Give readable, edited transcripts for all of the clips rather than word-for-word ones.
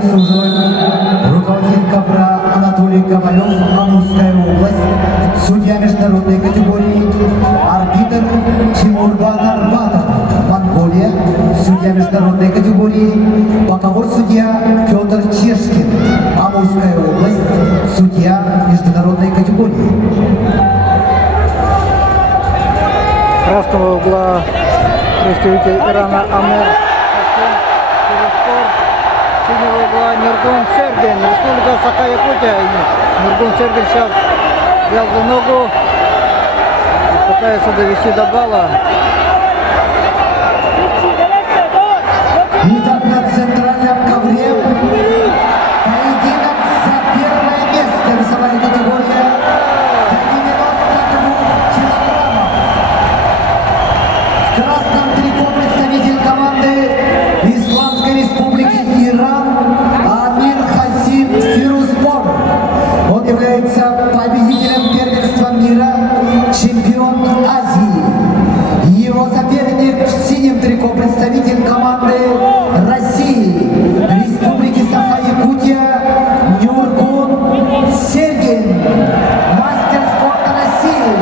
обслуживает руководитель ковра Анатолий Ковалев, Амурская область, судья международной категории, арбитр Тимурбан Арбатов, Монголия, судья международной категории, боковой судья Петр Чешкин, Амурская область, судья международной категории. Красного угла представитель Ирана Амир Хасим, Переспорт. Синего угла Нургун Сергин, Республика Саха-Якутия. Нургун Сергин сейчас взял за ногу, пытается довести до балла. Итак, на центральном ковре поединок за первое место, весовая категория до 92 килограммов. В красном трико представитель команды Исламской Республики Иран Амир Хасим Фируспор. Он является победителем первенства мира, чемпион Азии. Его соперник в синем трико представитель команды России, Республики Саха-Якутия, Нургун Сергин, мастер спорта России.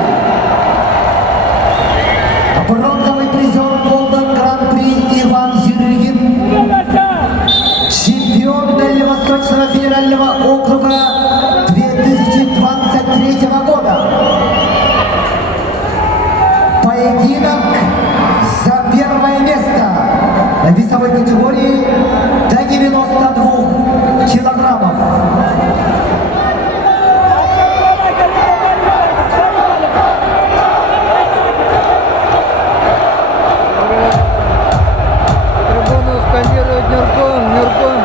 Бронзовый призер Голден Гран-при Иван Ерыгин, чемпион Дальневосточного федерального округа 2023 года. Поединок за первое место в весовой категории до 92 килограммов. Трибуну сканирует Нургун, Нургун.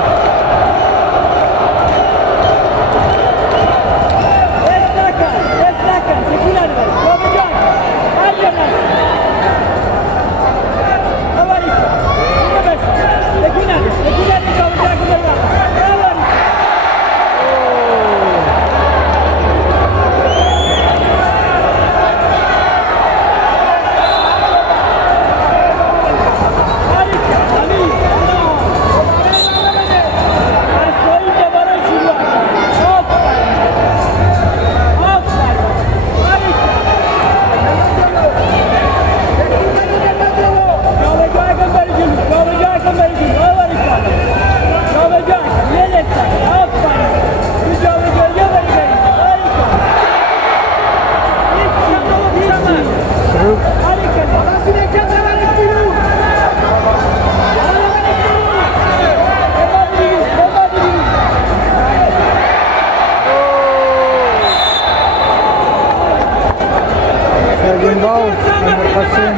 Один балл, Амир Хасим,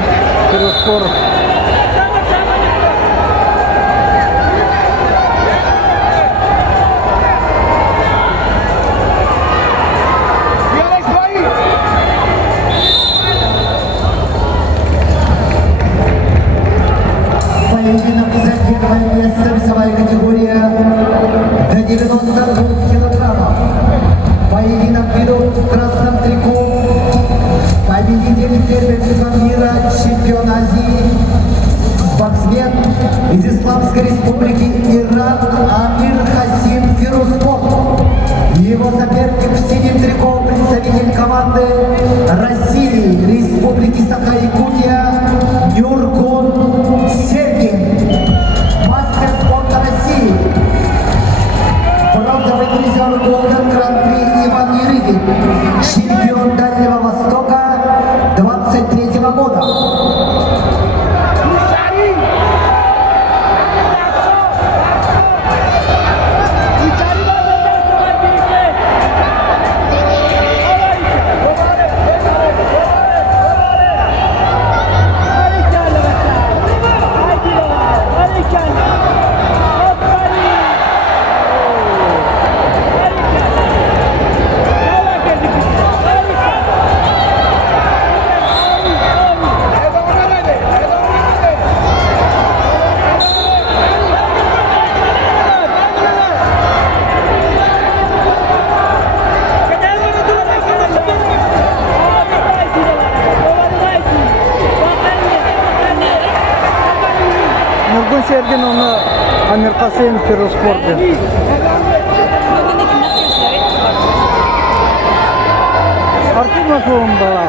Переспорт. Поединок за первое место, весовая категория до 92 килограммов. Поединок ведут в красном трико победитель первенства мира, чемпион Азии, спортсмен из Исламской Республики Иран Амир Хасим Фируспор. Его соперник в синем трико представитель команды России, Республики Саха-Якутия, Нургун Сергин, мастер спорта России. Бронзовый призер Голден Гран-при Иван Ерыгин, чемпион Дальнего Востока 23 года. Нургун Сергин, он Амир Касым, Фироспорте. Артемов он была.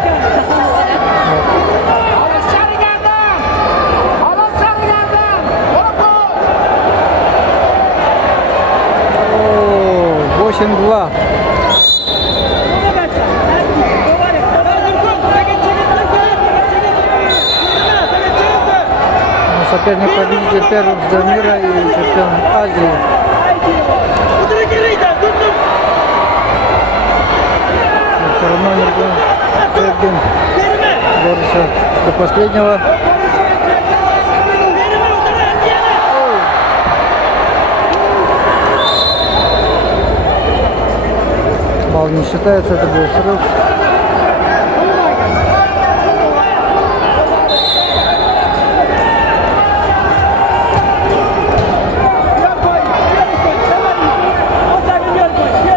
О, 8-2. Соперник победитель первенства мира и чемпион Азии. Но все равно Нургун борется до последнего. Балл не считается, это был срыв.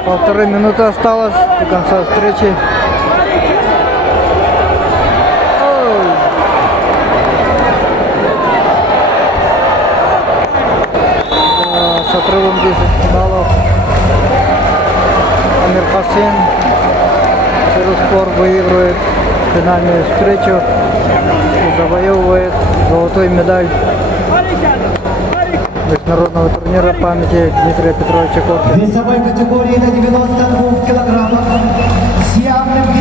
Полторы минуты осталось до конца встречи. Ой. Да, с отрывом 10 баллов. Амир Касым, Фироспор выигрывает финальную встречу и завоевывает золотую медаль международного турнира памяти Дмитрия Петровича Коркина. В весовой категории до 92 килограммов с явным